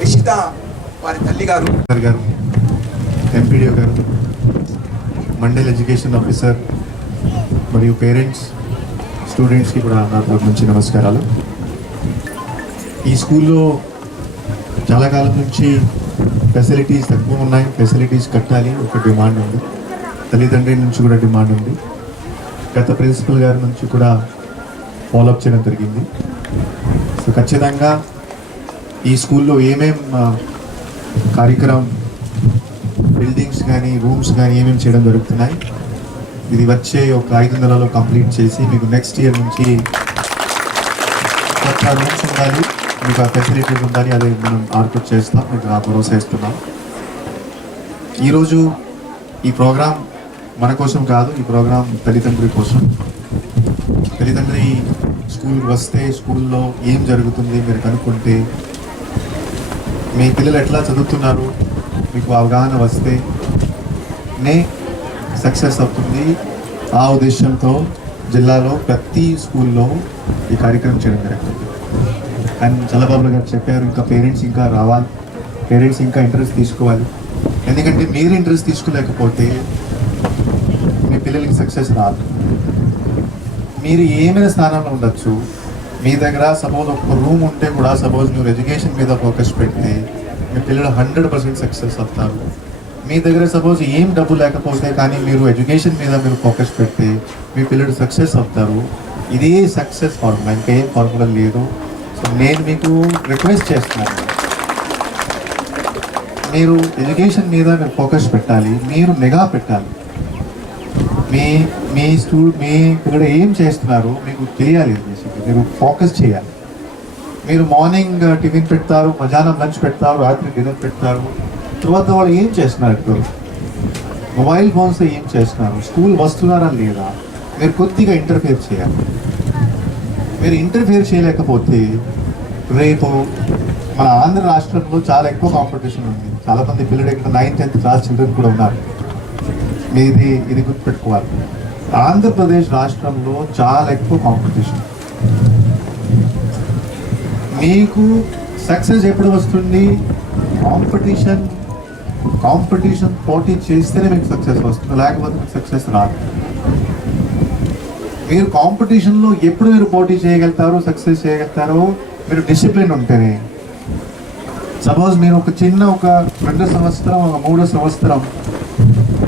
రిషిత వారి తల్లి గారు. గారు ఎంపీడీఓ గారు మండల్ ఎడ్యుకేషన్ ఆఫీసర్ మరియు పేరెంట్స్ స్టూడెంట్స్కి కూడా నా తరపు నుంచి నమస్కారాలు. ఈ స్కూల్లో చాలా కాలం నుంచి ఫెసిలిటీస్ తక్కువ ఉన్నాయి. ఫెసిలిటీస్ కట్టాలి. ఒక డిమాండ్ ఉంది. తల్లిదండ్రుల నుంచి కూడా డిమాండ్ ఉంది. గత ప్రిన్సిపల్ గారి నుంచి కూడా ఫాలోఅప్ చేయడం జరిగింది. సో ఖచ్చితంగా ఈ స్కూల్లో ఏమేం కార్యక్రమం బిల్డింగ్స్ కానీ రూమ్స్ కానీ ఏమేమి చేయడం జరుగుతున్నాయి? ఇది వచ్చే ఒక ఐదు నెలలో కంప్లీట్ చేసి మీకు నెక్స్ట్ ఇయర్ నుంచి కొత్త రూమ్స్ ఉండాలి మీకు ఆ ఫెసిలిటీస్ ఉండాలి అదే మనం ఆర్కౌట్ చేస్తాం మీకు ఆ భరోసా ఇస్తున్నాం. ఈరోజు ఈ ప్రోగ్రాం మన కోసం కాదు ఈ ప్రోగ్రాం తల్లిదండ్రి కోసం. తల్లిదండ్రి స్కూల్కి వస్తే స్కూల్లో ఏం జరుగుతుంది మీరు కనుక్కుంటే మీ పిల్లలు ఎట్లా చదువుతున్నారు? మీకు అవగాహన వస్తే నే సక్సెస్ అవుతుంది. ఆ ఉద్దేశంతో జిల్లాలో ప్రతి స్కూల్లో ఈ కార్యక్రమం చేయడం జరుగుతుంది. అండ్ చల్లబాబు గారు చెప్పారు ఇంకా పేరెంట్స్ ఇంకా రావాలి. పేరెంట్స్ ఇంకా ఇంట్రెస్ట్ తీసుకోవాలి. ఎందుకంటే మీరు ఇంట్రెస్ట్ తీసుకోలేకపోతే మీ పిల్లలకి సక్సెస్ రాదు. మీరు ఏమైనా స్థానంలో ఉండొచ్చు. మీ దగ్గర సపోజ్ ఒక రూమ్ ఉంటే కూడా సపోజ్ మీరు ఎడ్యుకేషన్ మీద ఫోకస్ పెడితే మీ పిల్లలు హండ్రెడ్ పర్సెంట్ సక్సెస్ అవుతారు. మీ దగ్గర సపోజ్ ఏం డబ్బు లేకపోతే కానీ మీరు ఎడ్యుకేషన్ మీద మీరు ఫోకస్ పెడితే మీ పిల్లలు సక్సెస్ అవుతారు. ఇదే సక్సెస్ ఫార్ములా ఇంకా ఏం ఫార్ములా లేదు. సో నేను మీకు రిక్వెస్ట్ చేస్తున్నాను మీరు ఎడ్యుకేషన్ మీద మీరు ఫోకస్ పెట్టాలి. మీరు నిఘా పెట్టాలి. మీ మీ స్టూ మీ ఇక్కడ ఏం చేస్తున్నారు మీకు తెలియాలి. మీరు ఫోకస్ చేయాలి. మీరు మార్నింగ్ uh, టిఫిన్ పెడతారు మధ్యాహ్నం లంచ్ పెడతారు రాత్రి డిన్నర్ పెడతారు. తర్వాత వాళ్ళు ఏం చేస్తున్నారు ఇప్పుడు? మొబైల్ ఫోన్స్ ఏం చేస్తున్నారు? స్కూల్ వస్తున్నారా లేదా? మీరు కొద్దిగా ఇంటర్ఫియర్ చేయాలి. మీరు ఇంటర్ఫియర్ చేయలేకపోతే రేపు మన ఆంధ్ర రాష్ట్రంలో చాలా ఎక్కువ కాంపిటీషన్ ఉంది. చాలా మంది పిల్లలు ఇక్కడ నైన్త్ టెన్త్ క్లాస్ చిల్డ్రన్ కూడా ఉన్నారు. మీది ఇది గుర్తుపెట్టుకోవాలి. ఆంధ్రప్రదేశ్ రాష్ట్రంలో చాలా ఎక్కువ కాంపిటీషన్ మీకు సక్సెస్ ఎప్పుడు వస్తుంది? కాంపిటీషన్ కాంపిటీషన్ పోటీ చేస్తేనే మీకు సక్సెస్ వస్తుంది. లేకపోతే మీకు సక్సెస్ రాదు. మీరు కాంపిటీషన్లో ఎప్పుడు మీరు పోటీ చేయగలుగుతారో సక్సెస్ చేయగలుగుతారో మీరు డిసిప్లిన్ ఉంటేనే. సపోజ్ మీరు ఒక చిన్న ఒక రెండు సంవత్సరం ఒక మూడో సంవత్సరం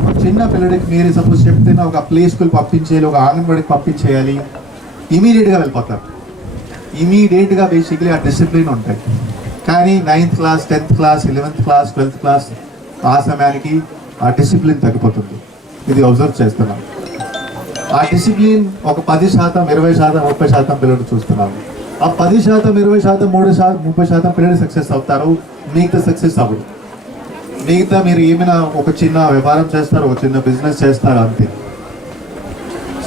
ఒక చిన్న పిల్లడికి మీరు సపోజ్ చెప్తే ఒక ప్లే స్కూల్ పంపించేయాలి ఒక ఆంగన్వాడికి పంపించేయాలి ఇమీడియట్గా వెళ్ళిపోతారు. ఇమీడియట్గా బేసిక్లీ ఆ డిసిప్లిన్ ఉంటాయి కానీ ninth class tenth class eleventh class twelfth class ఆ సమయానికి ఆ డిసిప్లిన్ తగ్గిపోతుంది. ఇది అబ్జర్వ్ చేస్తున్నాం. ఆ డిసిప్లిన్ ఒక పది శాతం ఇరవై శాతం ముప్పై శాతం పిల్లలు చూస్తున్నాము ఆ పది శాతం ఇరవై శాతం మూడు శాతం ముప్పై శాతం పిల్లలు సక్సెస్ అవుతారు. మిగతా సక్సెస్ అవ్వదు. మిగతా మీరు ఏమైనా ఒక చిన్న వ్యాపారం చేస్తారు ఒక చిన్న బిజినెస్ చేస్తారు అంతే.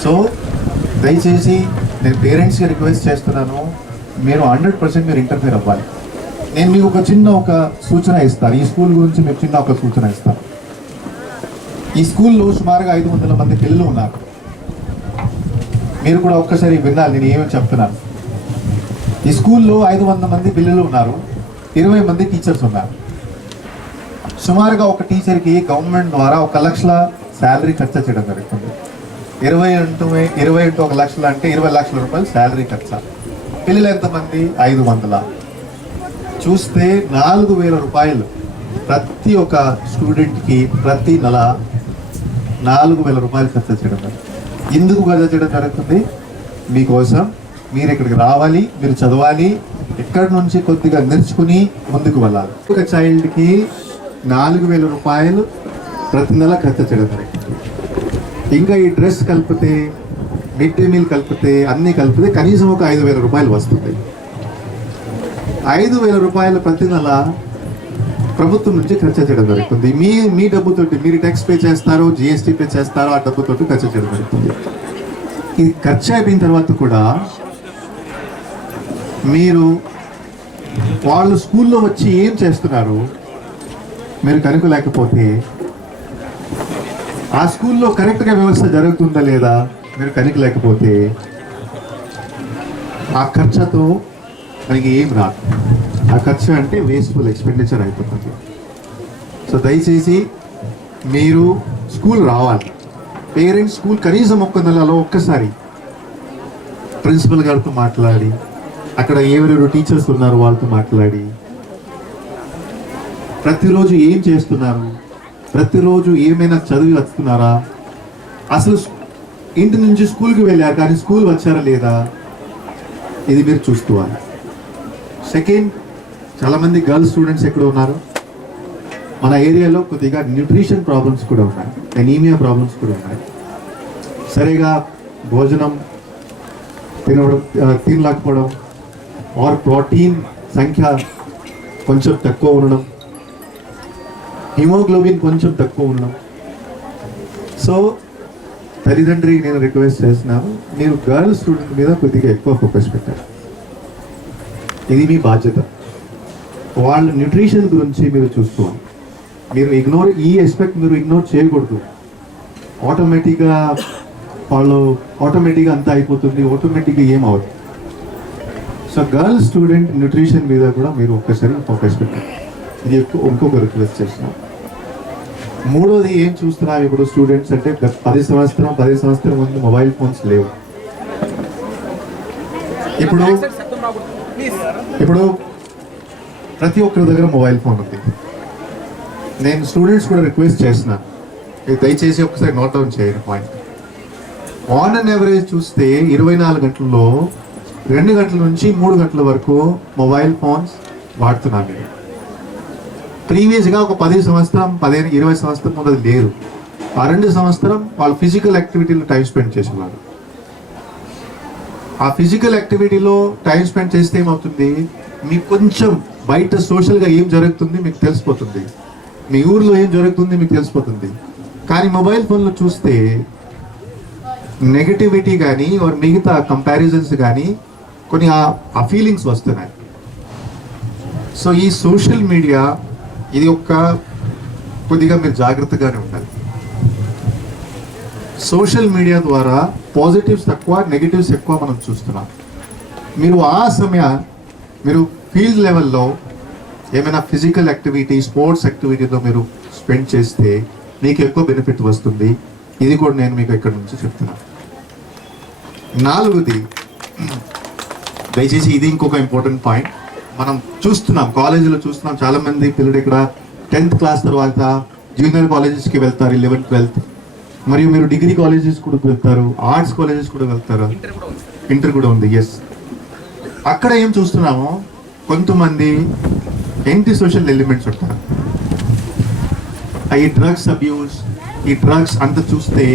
సో దయచేసి నేను పేరెంట్స్కి రిక్వెస్ట్ చేస్తున్నాను. మీరు హండ్రెడ్ పర్సెంట్ మీరు ఇంటర్ఫేర్ అవ్వాలి. నేను మీకు ఒక చిన్న ఒక సూచన ఇస్తాను. ఈ స్కూల్ గురించి మీకు చిన్న ఒక సూచన ఇస్తాను. ఈ స్కూల్లో సుమారుగా ఐదు వందల మంది పిల్లలు ఉన్నారు. మీరు కూడా ఒక్కసారి వినాలి నేను ఏమేమి చెప్తున్నాను. ఈ స్కూల్లో ఐదు వందల మంది పిల్లలు ఉన్నారు. ఇరవై మంది టీచర్స్ ఉన్నారు. సుమారుగా ఒక టీచర్కి గవర్నమెంట్ ద్వారా ఒక లక్షల శాలరీ ఖర్చు చేయడం జరుగుతుంది. ఇరవై ఇంటూ ఇరవై ఇంటూ ఒక లక్షలు అంటే ఇరవై లక్షల రూపాయలు శాలరీ ఖర్చు? పిల్లలు ఎంతమంది? ఐదు వందల. చూస్తే నాలుగు వేల రూపాయలు ప్రతి ఒక్క స్టూడెంట్కి ప్రతి నెల నాలుగు వేల రూపాయలు ఖర్చు చేయడం ఎందుకు ఖర్చు చేయడం జరుగుతుంది? మీకోసం మీరు ఇక్కడికి రావాలి మీరు చదవాలి ఎక్కడి నుంచి కొద్దిగా నేర్చుకుని ముందుకు వెళ్ళాలి. ఒక చైల్డ్కి నాలుగు వేల రూపాయలు ప్రతి నెల ఖర్చు చేయడం జరుగుతుంది ఇంకా ఈ డ్రెస్ కలిపితే మిడ్ డే మీల్ కలిపితే అన్నీ కలిపితే కనీసం ఒక ఐదు వేల రూపాయలు వస్తుంది. ఐదు వేల రూపాయలు ప్రతి నెల ప్రభుత్వం నుంచి ఖర్చు చేయడం జరుగుతుంది. మీ మీ డబ్బుతోటి మీరు ట్యాక్స్ పే చేస్తారో జిఎస్టీ పే చేస్తారో ఆ డబ్బుతోటి ఖర్చు చేయడం జరుగుతుంది. ఇది ఖర్చు అయిపోయిన తర్వాత కూడా మీరు వాళ్ళు స్కూల్లో వచ్చి ఏం చేస్తున్నారు మీరు కనుకోలేకపోతే ఆ స్కూల్లో కరెక్ట్గా వ్యవస్థ జరుగుతుందా లేదా మీరు కనుకలేకపోతే ఆ ఖర్చుతో మనకి ఏం రాదు. ఆ ఖర్చు అంటే వేస్ట్ఫుల్ ఎక్స్పెండిచర్ అయిపోతుంది. సో దయచేసి మీరు స్కూల్ రావాలి. పేరెంట్స్ స్కూల్ కనీసం ఒక్క నెలలో ఒక్కసారి ప్రిన్సిపల్ గారితో మాట్లాడి అక్కడ ఎవరెవరు టీచర్స్ ఉన్నారు వాళ్ళతో మాట్లాడి ప్రతిరోజు ఏం చేస్తున్నారు? ప్రతిరోజు ఏమైనా చదివి వస్తున్నారా అసలు ఇంటి నుంచి స్కూల్కి వెళ్ళారు కానీ స్కూల్ వచ్చారా లేదా? ఇది మీరు చూసుకోవాలి సెకండ్ చాలామంది గర్ల్స్ స్టూడెంట్స్ ఎక్కడ ఉన్నారు. మన ఏరియాలో కొద్దిగా న్యూట్రిషన్ ప్రాబ్లమ్స్ కూడా ఉన్నాయి. ఎనీమియా ప్రాబ్లమ్స్ కూడా ఉన్నాయి. సరిగా భోజనం తినడం తినలేకపోవడం ఆర్ ప్రోటీన్ సంఖ్య కొంచెం తక్కువ ఉండడం హిమోగ్లోబిన్ కొంచెం తక్కువ ఉన్నాం సో తల్లిదండ్రికి నేను రిక్వెస్ట్ చేస్తున్నాను మీరు గర్ల్ స్టూడెంట్ మీద కొద్దిగా ఎక్కువ ఫోకస్ పెట్టారు ఇది మీ బాధ్యత. వాళ్ళ న్యూట్రిషన్ గురించి మీరు చూసుకోవాలి మీరు ఇగ్నోర్ ఈ ఎస్పెక్ట్ మీరు ఇగ్నోర్ చేయకూడదు. ఆటోమేటిక్గా వాళ్ళు ఆటోమేటిక్గా అంతా అయిపోతుంది ఆటోమేటిక్గా ఏం అవ్వదు. సో గర్ల్ స్టూడెంట్ న్యూట్రిషన్ మీద కూడా మీరు ఒక్కసారి ఫోకస్ పెట్టారు ఇది ఎక్కువ ఇంకొక రిక్వెస్ట్ చేస్తున్నాం. మూడోది ఏం చూస్తున్నాం ఇప్పుడు స్టూడెంట్స్ అంటే పది సంవత్సరం పది సంవత్సరం ముందు మొబైల్ ఫోన్స్ లేవు. ఇప్పుడు ఇప్పుడు ప్రతి ఒక్కరి దగ్గర మొబైల్ ఫోన్ ఉంది. నేను స్టూడెంట్స్ కూడా రిక్వెస్ట్ చేస్తున్నాను దయచేసి ఒకసారి నోట్ డౌన్ చేయండి పాయింట్ ఆన్ అండ్ ఎవరేజ్ చూస్తే ఇరవై నాలుగు గంటల్లో రెండు గంటల నుంచి మూడు గంటల వరకు మొబైల్ ఫోన్స్ వాడుతున్నాను నేను. ప్రీవియస్గా ఒక పది సంవత్సరం పదిహేను ఇరవై సంవత్సరం ముందు అది లేదు. ఆ రెండు సంవత్సరం వాళ్ళు ఫిజికల్ యాక్టివిటీలో టైం స్పెండ్ చేసేవారు ఆ ఫిజికల్ యాక్టివిటీలో టైం స్పెండ్ చేస్తే ఏమవుతుంది? మీకు కొంచెం బయట సోషల్గా ఏం జరుగుతుంది మీకు తెలిసిపోతుంది. మీ ఊర్లో ఏం జరుగుతుంది మీకు తెలిసిపోతుంది. కానీ మొబైల్ ఫోన్లో చూస్తే నెగటివిటీ కానీ or మిగతా కంపారిజన్స్ కానీ కొన్ని ఆ ఫీలింగ్స్ వస్తున్నాయి. సో ఈ సోషల్ మీడియా ఇది ఒక కొద్దిగా మీరు జాగ్రత్తగానే ఉండాలి. సోషల్ మీడియా ద్వారా పాజిటివ్స్ తక్కువ నెగిటివ్స్ ఎక్కువ మనం చూస్తున్నాం. మీరు ఆ సమయ మీరు ఫీల్డ్ లెవెల్లో ఏమైనా ఫిజికల్ యాక్టివిటీ స్పోర్ట్స్ యాక్టివిటీలో మీరు స్పెండ్ చేస్తే మీకు ఎక్కువ బెనిఫిట్ వస్తుంది. ఇది కూడా నేను మీకు ఇక్కడ నుంచి చెప్తున్నాను నాలుగుది దయచేసి ఇది ఇంకొక ఇంపార్టెంట్ పాయింట్. మనం చూస్తున్నాం కాలేజీలో చూస్తున్నాం. చాలా మంది పిల్లలు ఇక్కడ టెన్త్ క్లాస్ తర్వాత జూనియర్ కాలేజెస్కి వెళ్తారు లెవెన్త్ ట్వెల్త్ మరియు మీరు డిగ్రీ కాలేజెస్ కూడా వెళ్తారు ఆర్ట్స్ కాలేజెస్ కూడా వెళ్తారు. ఇంటర్ కూడా ఉంది ఎస్ అక్కడ ఏం చూస్తున్నామో కొంతమంది యాంటీ సోషల్ ఎలిమెంట్స్ ఉంటారు. ఈ డ్రగ్స్ అబ్యూస్ ఈ డ్రగ్స్ అంత చూస్తే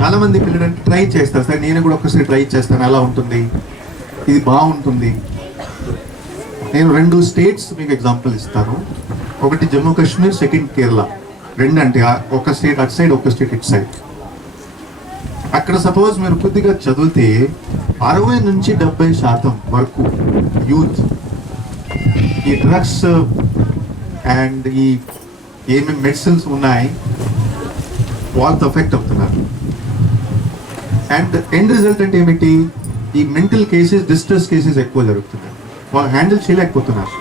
చాలామంది పిల్లలు ట్రై చేస్తారు. సార్ నేను కూడా ఒకసారి ట్రై చేస్తాను ఎలా ఉంటుంది. ఇది బాగుంటుంది. నేను రెండు స్టేట్స్ మీకు ఎగ్జాంపుల్ ఇస్తాను. ఒకటి జమ్మూ కాశ్మీర్ సెకండ్ కేరళ. రెండు అంటే ఒక స్టేట్ అటు సైడ్ ఒక స్టేట్ ఇటు సైడ్ అక్కడ సపోజ్ మీరు కొద్దిగా చదివితే అరవై నుంచి డెబ్బై శాతం వరకు యూత్ ఈ డ్రగ్స్ అండ్ ఈ ఏమేమి మెడిసిన్స్ ఉన్నాయి వాళ్ళతో ఎఫెక్ట్ అవుతున్నారు. అండ్ ఎండ్ రిజల్ట్ అంటే ఏమిటి? ఈ మెంటల్ కేసెస్ డిస్ట్రెస్ కేసెస్ ఎక్కువ జరుగుతుంది హ్యాండిల్ చేయలేకపోతున్నారు.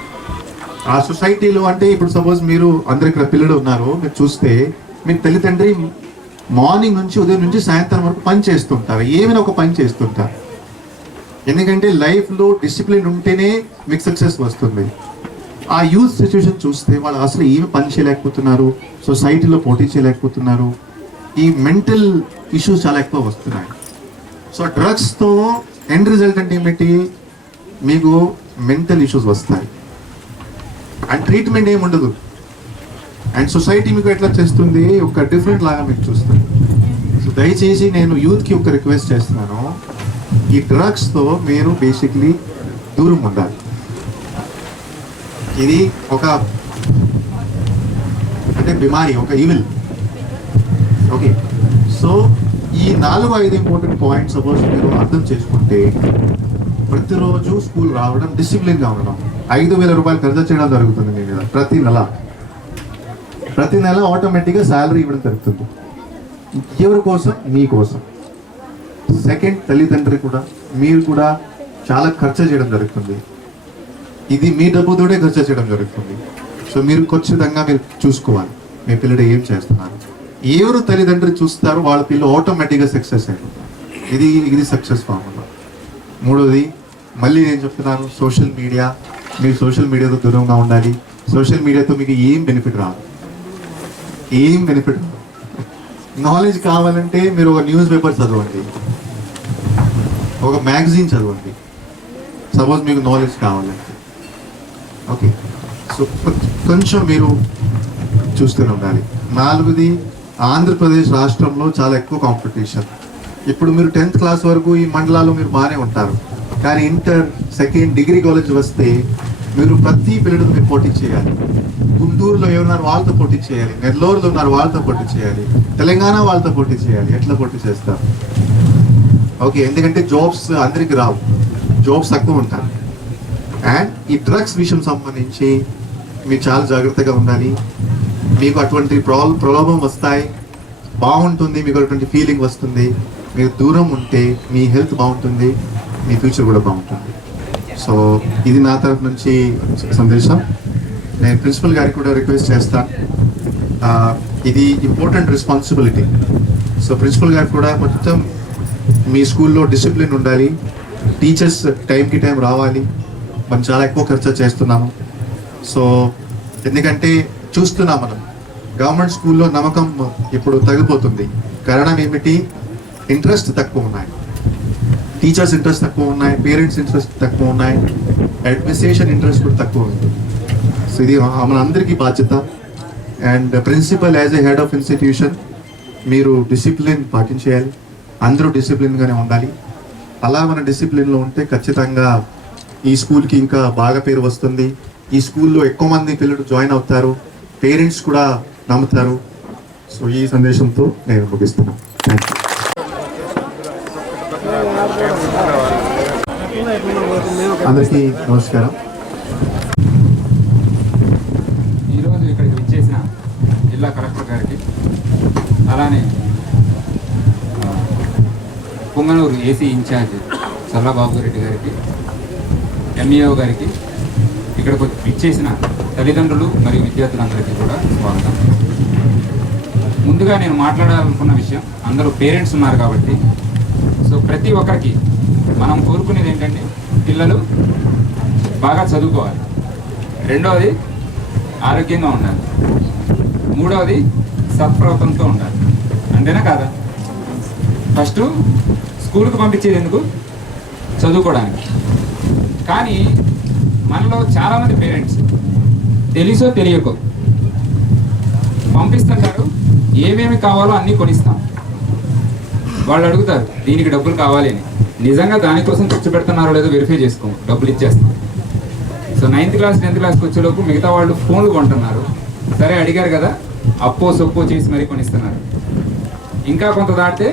ఆ సొసైటీలో అంటే ఇప్పుడు సపోజ్ మీరు అందరు ఇక్కడ పిల్లలు ఉన్నారు మీరు చూస్తే మీ తల్లిదండ్రి మార్నింగ్ నుంచి ఉదయం నుంచి సాయంత్రం వరకు పని చేస్తుంటారు. ఏమైనా ఒక పని చేస్తుంటారు. ఎందుకంటే లైఫ్లో డిసిప్లిన్ ఉంటేనే మీకు సక్సెస్ వస్తుంది. ఆ యూత్ సిచ్యువేషన్ చూస్తే వాళ్ళు అసలు ఏమి పని చేయలేకపోతున్నారు సొసైటీలో పోటీ చేయలేకపోతున్నారు. ఈ మెంటల్ ఇష్యూస్ చాలా ఎక్కువ వస్తున్నాయి. సో డ్రగ్స్తో ఎండ్ రిజల్ట్ అంటే ఏమిటి? మీకు మెంటల్ ఇష్యూస్ వస్తాయి అండ్ ట్రీట్మెంట్ ఏమి ఉండదు. అండ్ సొసైటీ మీకు ఎట్లా చేస్తుంది? ఒక డిఫరెంట్ లాగా మీకు చూస్తుంది సో దయచేసి నేను యూత్కి ఒక రిక్వెస్ట్ చేస్తున్నాను. ఈ డ్రగ్స్తో మీరు బేసిక్లీ దూరం ఉండాలి. ఇది ఒక అంటే బిమారి ఒక ఈవిల్ ఓకే సో ఈ నాలుగు ఐదు ఇంపార్టెంట్ పాయింట్స్ సపోజ్ మీరు అర్థం చేసుకుంటే ప్రతిరోజు స్కూల్ రావడం డిసిప్లిన్గా ఉండడం ఐదు వేల రూపాయలు ఖర్చు చేయడం జరుగుతుంది మీ మీద ప్రతి నెల. ప్రతి నెల ఆటోమేటిక్గా శాలరీ ఇవ్వడం జరుగుతుంది. ఎవరి కోసం? మీ కోసం. సెకండ్ తల్లిదండ్రి కూడా మీరు కూడా చాలా ఖర్చు చేయడం జరుగుతుంది. ఇది మీ డబ్బుతోనే ఖర్చు చేయడం జరుగుతుంది. సో మీరు ఖచ్చితంగా మీరు చూసుకోవాలి. మీ పిల్లడు ఏం చేస్తున్నారు? ఎవరు తల్లిదండ్రులు చూస్తారో వాళ్ళ పిల్లలు ఆటోమేటిక్గా సక్సెస్ అయిపోతారు. ఇది ఇది సక్సెస్ ఫార్ములా. మూడోది మళ్ళీ నేను చెప్తున్నాను సోషల్ మీడియా మీరు సోషల్ మీడియాతో దూరంగా ఉండాలి. సోషల్ మీడియాతో మీకు ఏం బెనిఫిట్ రాదు. ఏం బెనిఫిట్ రాదు. నాలెడ్జ్ కావాలంటే మీరు ఒక న్యూస్ పేపర్ చదవండి. ఒక మ్యాగజైన్ చదవండి. సపోజ్ మీకు నాలెడ్జ్ కావాలంటే. ఓకే సో కొంచెం మీరు చూస్తూనే ఉండాలి. నాలుగుది ఆంధ్రప్రదేశ్ రాష్ట్రంలో చాలా ఎక్కువ కాంపిటీషన్ ఇప్పుడు మీరు టెన్త్ క్లాస్ వరకు ఈ మండలాల్లో మీరు బాగానే ఉంటారు. కానీ ఇంటర్ సెకండ్ డిగ్రీ కాలేజ్ వస్తే మీరు ప్రతి పిల్లడు మీరు పోటీ చేయాలి. గుంటూరులో ఎవరున్నారు వాళ్ళతో పోటీ చేయాలి. నెల్లూరులో ఉన్నారు వాళ్ళతో పోటీ చేయాలి. తెలంగాణ వాళ్ళతో పోటీ చేయాలి. ఎట్లా పోటీ చేస్తారు? ఓకే ఎందుకంటే జాబ్స్ అందరికి రావు. జాబ్స్ తక్కువ ఉంటారు అండ్ ఈ డ్రగ్స్ విషయం సంబంధించి మీరు చాలా జాగ్రత్తగా ఉండాలి. మీకు అటువంటి ప్రాబ్లం ప్రలోభం వస్తాయి. బాగుంటుంది మీకు అటువంటి ఫీలింగ్ వస్తుంది. మీరు దూరం ఉంటే మీ హెల్త్ బాగుంటుంది మీ ఫ్యూచర్ కూడా బాగుంటుంది. సో ఇది నా తరఫు నుంచి సందేశం. నేను ప్రిన్సిపల్ గారికి కూడా రిక్వెస్ట్ చేస్తాను ఇది ఇంపార్టెంట్ రెస్పాన్సిబిలిటీ. సో ప్రిన్సిపల్ గారు కూడా మొత్తం మీ స్కూల్లో డిసిప్లిన్ ఉండాలి. టీచర్స్ టైంకి టైం రావాలి. మనం చాలా ఎక్కువ ఖర్చు చేస్తున్నాము. సో ఎందుకంటే చూస్తున్నాం మనం. గవర్నమెంట్ స్కూల్లో నమ్మకం ఇప్పుడు తగ్గిపోతుంది. కారణం ఏమిటి? ఇంట్రెస్ట్ తక్కువ ఉన్నాయి. టీచర్స్ ఇంట్రెస్ట్ తక్కువ ఉన్నాయి పేరెంట్స్ ఇంట్రెస్ట్ తక్కువ ఉన్నాయి అడ్మినిస్ట్రేషన్ ఇంట్రెస్ట్ కూడా తక్కువ ఉంది. సో ఇది మన అందరికీ బాధ్యత. And principal as a head of institution మీరు డిసిప్లిన్ పాటించేయాలి. అందరూ డిసిప్లిన్గానే ఉండాలి. అలా మన డిసిప్లిన్లో ఉంటే ఖచ్చితంగా ఈ స్కూల్కి ఇంకా బాగా పేరు వస్తుంది. ఈ స్కూల్లో ఎక్కువ మంది పిల్లలు జాయిన్ అవుతారు. పేరెంట్స్ కూడా నమ్ముతారు. సో ఈ సందేశంతో నేను ముగిస్తున్నాను. థ్యాంక్ యూ అందరికీ నమస్కారం. ఈరోజు ఇక్కడికి విచ్చేసిన జిల్లా కలెక్టర్ గారికి అలానే ఆ, పుంగనూరు ఏసీ ఇన్ఛార్జ్ చల్లబాబు రెడ్డి గారికి ఎంఈఓ గారికి ఇక్కడికి విచ్చేసిన తల్లిదండ్రులు మరియు విద్యార్థులందరికీ కూడా స్వాగతం. ముందుగా నేను మాట్లాడాలనుకున్న విషయం అందరూ పేరెంట్స్ ఉన్నారు కాబట్టి సో ప్రతి ఒక్కరికి మనం కోరుకునేది ఏంటంటే పిల్లలు బాగా చదువుకోవాలి. రెండవది ఆరోగ్యంగా ఉండాలి. మూడవది సత్ప్రవర్తనతో ఉండాలి. అంతేనా కాదా? ఫస్ట్ స్కూల్కి పంపించేది ఎందుకు? చదువుకోవడానికి. కానీ మనలో చాలామంది పేరెంట్స్ తెలుసో తెలియకో పంపిస్తుంటారు ఏమేమి కావాలో అన్నీ కొనిస్తాం. వాళ్ళు అడుగుతారు దీనికి డబ్బులు కావాలి అని. నిజంగా దానికోసం ఖర్చు పెడుతున్నారో లేదో వెరిఫై చేసుకో డబ్బులు ఇచ్చేస్తాం. సో నైన్త్ క్లాస్ టెన్త్ క్లాస్కి వచ్చేలోపు మిగతా వాళ్ళు ఫోన్లు కొంటున్నారు. సరే అడిగారు కదా అప్పో సొప్పో చేసి మరీ కొనిస్తున్నారు. ఇంకా కొంత దాటితే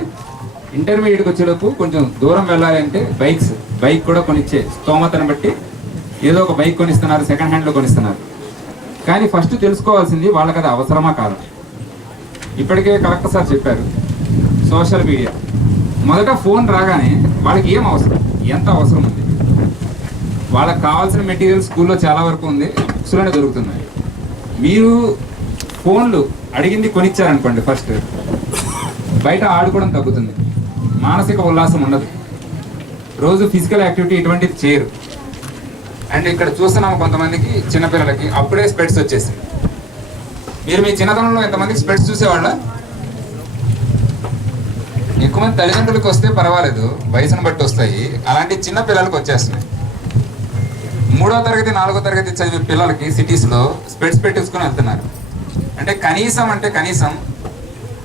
ఇంటర్మీడియట్కి వచ్చేలోపు కొంచెం దూరం వెళ్ళాలి అంటే బైక్స్ బైక్ కూడా కొనిచ్చే స్తోమతను బట్టి ఏదో ఒక బైక్ కొనిస్తున్నారు సెకండ్ హ్యాండ్లో కొనిస్తున్నారు. కానీ ఫస్ట్ తెలుసుకోవాల్సింది వాళ్ళకి అది అవసరమా కాదు? ఇప్పటికే కలెక్టర్ సార్ చెప్పారు సోషల్ మీడియా. మొదట ఫోన్ రాగానే వాళ్ళకి ఏం అవసరం? ఎంత అవసరం ఉంది? వాళ్ళకి కావాల్సిన మెటీరియల్ స్కూల్లో చాలా వరకు ఉంది బుక్స్లోనే దొరుకుతున్నాయి. మీరు ఫోన్లు అడిగింది కొనిచ్చారనుకోండి ఫస్ట్ బయట ఆడుకోవడం తగ్గుతుంది. మానసిక ఉల్లాసం ఉండదు. రోజు ఫిజికల్ యాక్టివిటీ ఇటువంటిది చేయరు. అండ్ ఇక్కడ చూస్తున్నాము కొంతమందికి చిన్నపిల్లలకి అప్పుడే స్పెట్స్ వచ్చేసి మీరు మీ చిన్నతనంలో ఎంతమందికి స్పెట్స్ చూసేవాళ్ళ? ఎక్కువ మంది తల్లిదండ్రులకు వస్తే పర్వాలేదు వయసును బట్టి వస్తాయి. అలాంటి చిన్న పిల్లలకు వచ్చేస్తున్నాయి. మూడో తరగతి నాలుగో తరగతి చదివే పిల్లలకి సిటీస్లో స్పెడ్స్ పెట్టించుకొని వెళ్తున్నారు. అంటే కనీసం అంటే కనీసం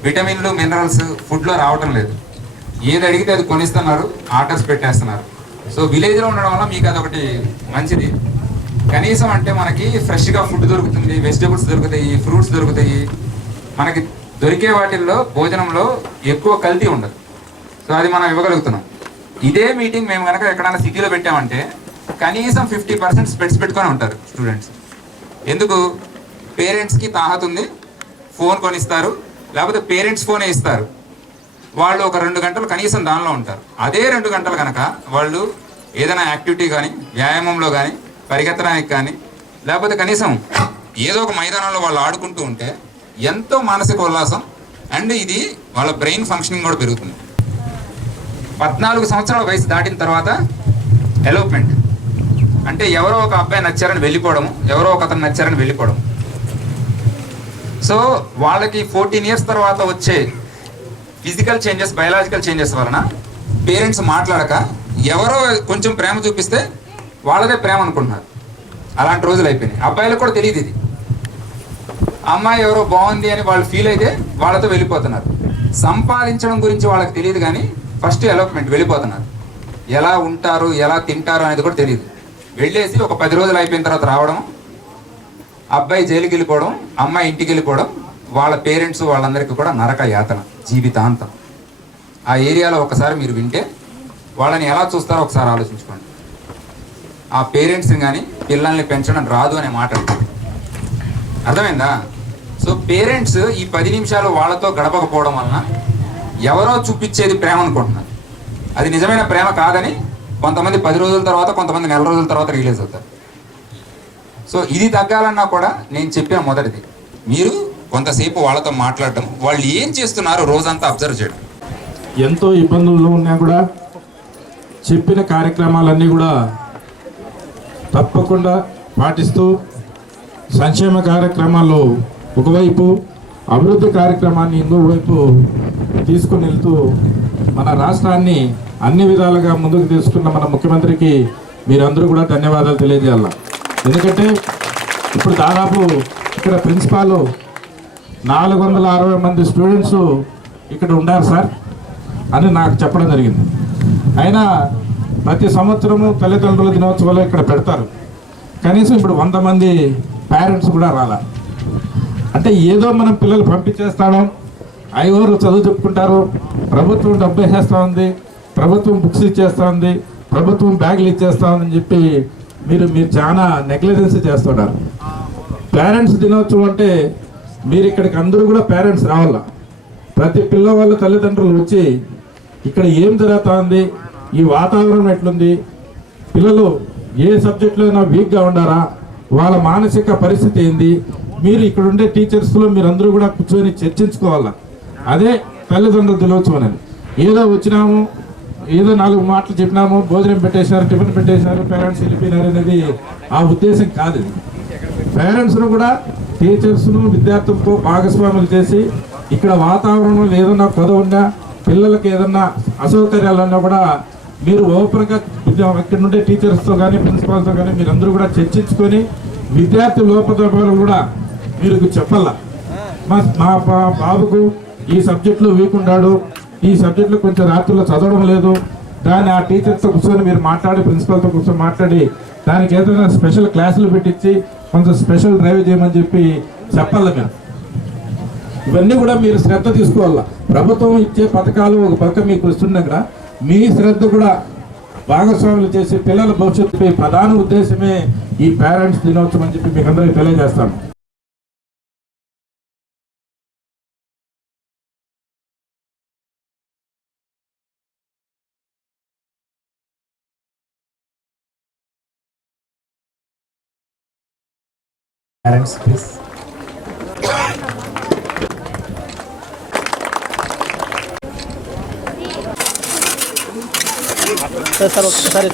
విటమిన్లు మినరల్స్ ఫుడ్లో రావటం లేదు. ఏది అడిగితే అది కొనిస్తున్నారు ఆర్డర్స్ పెట్టేస్తున్నారు. సో విలేజ్లో ఉండడం వల్ల మీకు అదొకటి మంచిది. కనీసం అంటే మనకి ఫ్రెష్గా ఫుడ్ దొరుకుతుంది వెజిటబుల్స్ దొరుకుతాయి ఫ్రూట్స్ దొరుకుతాయి. మనకి దొరికే వాటిల్లో భోజనంలో ఎక్కువ కల్తీ ఉండదు. సో అది మనం ఇవ్వగలుగుతున్నాం. ఇదే మీటింగ్ మేము కనుక ఎక్కడైనా సిటీలో పెట్టామంటే కనీసం ఫిఫ్టీ పర్సెంట్ స్పెట్స్ పెట్టుకొని ఉంటారు స్టూడెంట్స్. ఎందుకు? పేరెంట్స్కి తాహత ఉంది ఫోన్ కొనిస్తారు లేకపోతే పేరెంట్స్ ఫోనే ఇస్తారు. వాళ్ళు ఒక రెండు గంటలు కనీసం దానిలో ఉంటారు. అదే రెండు గంటలు కనుక వాళ్ళు ఏదైనా యాక్టివిటీ కానీ వ్యాయామంలో కానీ పరిగెత్తడానికి కానీ లేకపోతే కనీసం ఏదో ఒక మైదానంలో వాళ్ళు ఆడుకుంటూ ఉంటే ఎంతో మానసిక ఉల్లాసం అండ్ ఇది వాళ్ళ బ్రెయిన్ ఫంక్షనింగ్ కూడా పెరుగుతుంది. పద్నాలుగు సంవత్సరాల వయసు దాటిన తర్వాత ఎలోప్మెంట్ అంటే ఎవరో ఒక అబ్బాయి నచ్చారని వెళ్ళిపోవడం ఎవరో ఒక అతను నచ్చారని వెళ్ళిపోవడం సో వాళ్ళకి ఫోర్టీన్ ఇయర్స్ తర్వాత వచ్చే ఫిజికల్ చేంజెస్ బయలాజికల్ చేంజెస్ వలన పేరెంట్స్ మాట్లాడక ఎవరో కొంచెం ప్రేమ చూపిస్తే వాళ్ళదే ప్రేమ అనుకుంటున్నారు. అలాంటి రోజులు అయిపోయినాయి. అబ్బాయిలకు కూడా తెలియదు ఇది. అమ్మాయి ఎవరో బాగుంది అని వాళ్ళు ఫీల్ అయితే వాళ్ళతో వెళ్ళిపోతున్నారు. సంపాదించడం గురించి వాళ్ళకి తెలియదు కానీ ఫస్ట్ ఎలోప్మెంట్ వెళ్ళిపోతున్నారు. ఎలా ఉంటారు ఎలా తింటారు అనేది కూడా తెలియదు. వెళ్ళేసి ఒక పది రోజులు అయిపోయిన తర్వాత రావడం అబ్బాయి జైలుకి వెళ్ళిపోవడం అమ్మాయి ఇంటికి వెళ్ళిపోవడం వాళ్ళ పేరెంట్స్ వాళ్ళందరికీ కూడా నరక యాతన జీవితాంతం. ఆ ఏరియాలో ఒకసారి మీరు వింటే వాళ్ళని ఎలా చూస్తారో ఒకసారి ఆలోచించుకోండి. ఆ పేరెంట్స్ని కానీ పిల్లల్ని పెంచడం రాదు అనే మాట అంటారు. అర్థమైందా? సో పేరెంట్స్ ఈ పది నిమిషాలు వాళ్ళతో గడపకపోవడం వలన ఎవరో చూపించేది ప్రేమ అనుకుంటున్నారు. అది నిజమైన ప్రేమ కాదని కొంతమంది పది రోజుల తర్వాత కొంతమంది నెల రోజుల తర్వాత రిలీజ్ అవుతారు. సో ఇది తగ్గాలన్నా కూడా నేను చెప్పిన మొదటిది. మీరు కొంతసేపు వాళ్ళతో మాట్లాడటం వాళ్ళు ఏం చేస్తున్నారు రోజంతా అబ్జర్వ్ చేయడం. ఎంతో ఇబ్బందుల్లో ఉన్నా కూడా చెప్పిన కార్యక్రమాలన్నీ కూడా తప్పకుండా పాటిస్తూ సంక్షేమ కార్యక్రమాల్లో ఒకవైపు అభివృద్ధి కార్యక్రమాన్ని ఇంకో వైపు తీసుకుని వెళ్తూ మన రాష్ట్రాన్ని అన్ని విధాలుగా ముందుకు తీసుకున్న మన ముఖ్యమంత్రికి మీరందరూ కూడా ధన్యవాదాలు తెలియజేయాల? ఎందుకంటే ఇప్పుడు దాదాపు ఇక్కడ ప్రిన్సిపాల్ నాలుగు వందల అరవై మంది స్టూడెంట్స్ ఇక్కడ ఉన్నారు సార్ అని నాకు చెప్పడం జరిగింది. అయినా ప్రతి సంవత్సరము తల్లిదండ్రుల దినోత్సవాలు ఇక్కడ పెడతారు. కనీసం ఇప్పుడు వంద మంది పేరెంట్స్ కూడా రాలా. అంటే ఏదో మనం పిల్లలు పంపించేస్తాము ఐవరు చదువు చెప్పుకుంటారు ప్రభుత్వం డబ్బు వేసేస్తా ఉంది ప్రభుత్వం బుక్స్ ఇచ్చేస్తా ఉంది ప్రభుత్వం బ్యాగులు ఇచ్చేస్తా ఉందని చెప్పి మీరు మీరు చాలా నెగ్లిజెన్స్ చేస్తున్నారు. పేరెంట్స్ దినోత్సవం అంటే మీరు ఇక్కడికి అందరూ కూడా పేరెంట్స్ రావాల? ప్రతి పిల్లవాళ్ళ తల్లిదండ్రులు వచ్చి ఇక్కడ ఏం జరుగుతా ఉంది ఈ వాతావరణం ఎట్లుంది పిల్లలు ఏ సబ్జెక్టులో అయినా వీక్గా ఉండారా? వాళ్ళ మానసిక పరిస్థితి ఏంది? మీరు ఇక్కడ ఉండే టీచర్స్లో మీరందరూ కూడా కూర్చొని చర్చించుకోవాలా? అదే తల్లిదండ్రుల దినోత్సవం అని ఏదో వచ్చినాము ఏదో నాలుగు మాటలు చెప్పినాము భోజనం పెట్టేశారు టిఫిన్ పెట్టేశారు పేరెంట్స్ వెళ్ళిపోయినారు అనేది ఆ ఉద్దేశం కాదు పేరెంట్స్ను కూడా టీచర్స్ను విద్యార్థులతో భాగస్వాములు చేసి ఇక్కడ వాతావరణంలో ఏదన్నా కొద ఉన్నా పిల్లలకి ఏదన్నా అసౌకర్యాలు ఉన్నా కూడా మీరు ఓపెన్గా అక్కడ నుండే టీచర్స్తో కానీ ప్రిన్సిపాల్తో కానీ మీరు అందరూ కూడా చర్చించుకొని విద్యార్థి లోపదోపాలు కూడా మీరు చెప్పాల? మా మా బాబుకు ఈ సబ్జెక్టులో వీక్ ఉన్నాడు. ఈ సబ్జెక్టులో కొంచెం రాత్రుల్లో చదవడం లేదు. దాన్ని ఆ టీచర్తో కూర్చొని మీరు మాట్లాడి ప్రిన్సిపాల్తో కూర్చొని మాట్లాడి దానికి ఏదైనా స్పెషల్ క్లాసులు పెట్టించి కొంచెం స్పెషల్ డ్రైవ్ చేయమని చెప్పి చెప్పాలి మేము ఇవన్నీ కూడా మీరు శ్రద్ధ తీసుకోవాలా? ప్రభుత్వం ఇచ్చే పథకాలు ఒక పక్క మీకు వస్తున్నాక మీ శ్రద్ధ కూడా భాగస్వాములు చేసి పిల్లల భవిష్యత్తుపై ప్రధాన ఉద్దేశమే ఈ పేరెంట్స్ దినోత్సవం అని చెప్పి మీకు అందరికీ తెలియజేస్తాను. Parents please. సార్ సార్ ఒక్కసారి